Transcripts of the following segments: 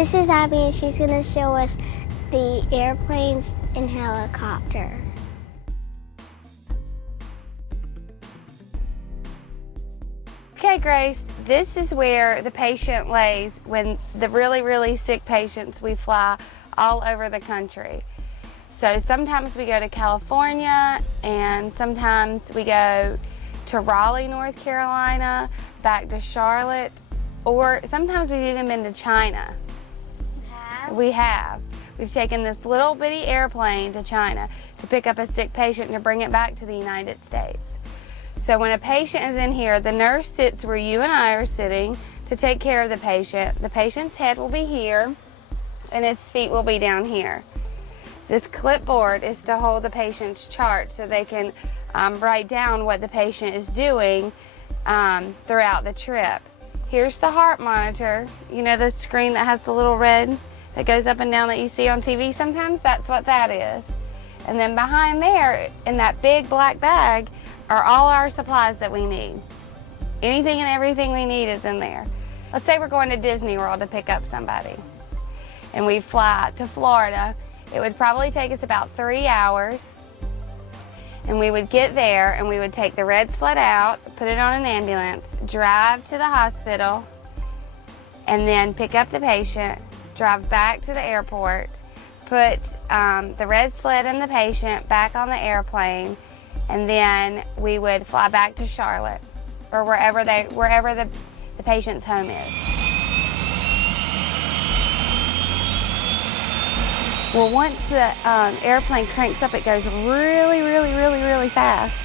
This is Abby, and she's going to show us the airplanes and helicopter. Okay, Grace, this is where the patient lays when the really, really sick patients, we fly all over the country. So sometimes we go to California, and sometimes we go to Raleigh, North Carolina, back to Charlotte, or sometimes we've even been to China. We have. We've taken this little bitty airplane to China to pick up a sick patient and to bring it back to the United States. So when a patient is in here, the nurse sits where you and I are sitting to take care of the patient. The patient's head will be here and his feet will be down here. This clipboard is to hold the patient's chart so they can write down what the patient is doing throughout the trip. Here's the heart monitor. You know the screen that has the little red that goes up and down that you see on TV sometimes? That's what that is. And then behind there, in that big black bag, are all our supplies that we need. Anything and everything we need is in there. Let's say we're going to Disney World to pick up somebody, and we fly to Florida. It would probably take us about 3 hours, and we would get there and we would take the red sled out, put it on an ambulance, drive to the hospital, and then pick up the patient, drive back to the airport, put the red sled and the patient back on the airplane, and then we would fly back to Charlotte or wherever the patient's home is. Well, once the airplane cranks up, it goes really, really, really, really fast,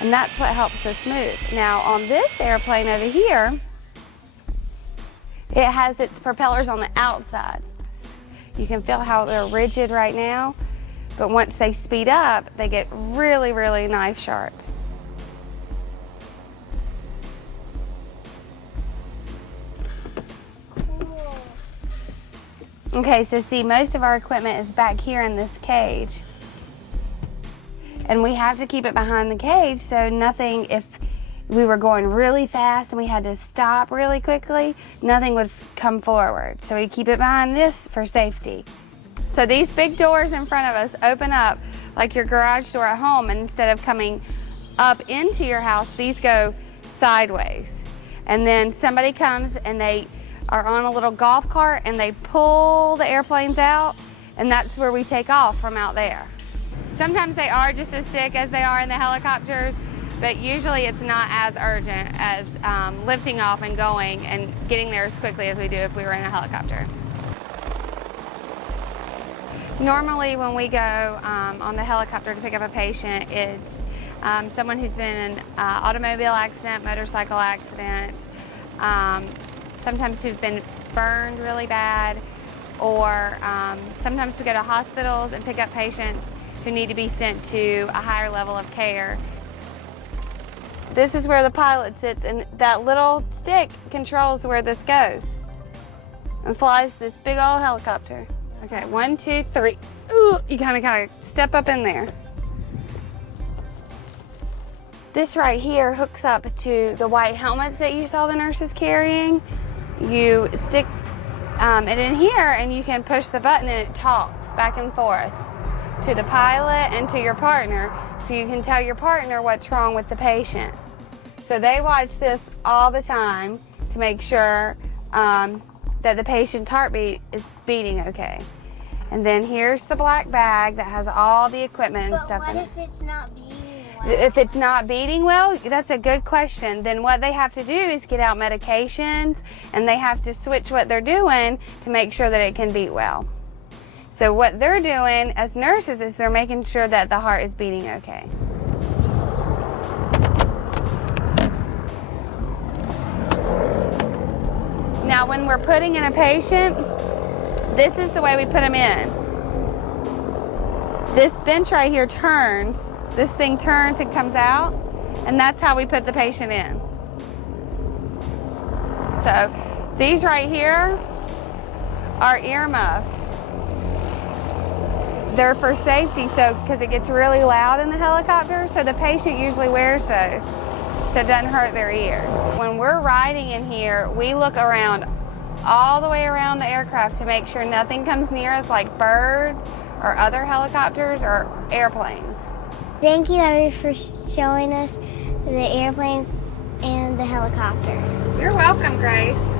and that's what helps us move. Now, on this airplane over here, it has its propellers on the outside. You can feel how they're rigid right now, but once they speed up, they get really, really knife sharp. Cool. Okay, so see, most of our equipment is back here in this cage. And we have to keep it behind the cage so nothing, if we were going really fast and we had to stop really quickly, nothing would come forward. So we keep it behind this for safety. So these big doors in front of us open up like your garage door at home, and instead of coming up into your house, these go sideways. And then somebody comes and they are on a little golf cart and they pull the airplanes out, and that's where we take off from out there. Sometimes they are just as sick as they are in the helicopters, but usually it's not as urgent as lifting off and going and getting there as quickly as we do if we were in a helicopter. Normally when we go on the helicopter to pick up a patient, it's someone who's been in an automobile accident, motorcycle accident, sometimes who've been burned really bad, or sometimes we go to hospitals and pick up patients who need to be sent to a higher level of care. This is where the pilot sits, and that little stick controls where this goes and flies this big old helicopter. Okay, 1, 2, 3. Ooh, you kind of step up in there. This right here hooks up to the white helmets that you saw the nurses carrying. You stick it in here and you can push the button and it talks back and forth to the pilot and to your partner, so you can tell your partner what's wrong with the patient. So they watch this all the time to make sure that the patient's heartbeat is beating okay. And then here's the black bag that has all the equipment and stuff in it. But what if it's not beating well? If it's not beating well, that's a good question. Then what they have to do is get out medications, and they have to switch what they're doing to make sure that it can beat well. So what they're doing as nurses is they're making sure that the heart is beating okay. Now when we're putting in a patient, this is the way we put them in. This bench right here turns, this thing turns and comes out, and that's how we put the patient in. So these right here are earmuffs. They're for safety, so because it gets really loud in the helicopter, so the patient usually wears those so it doesn't hurt their ears. When we're riding in here, we look around all the way around the aircraft to make sure nothing comes near us, like birds or other helicopters or airplanes. Thank you, Abby, for showing us the airplanes and the helicopter. You're welcome, Grace.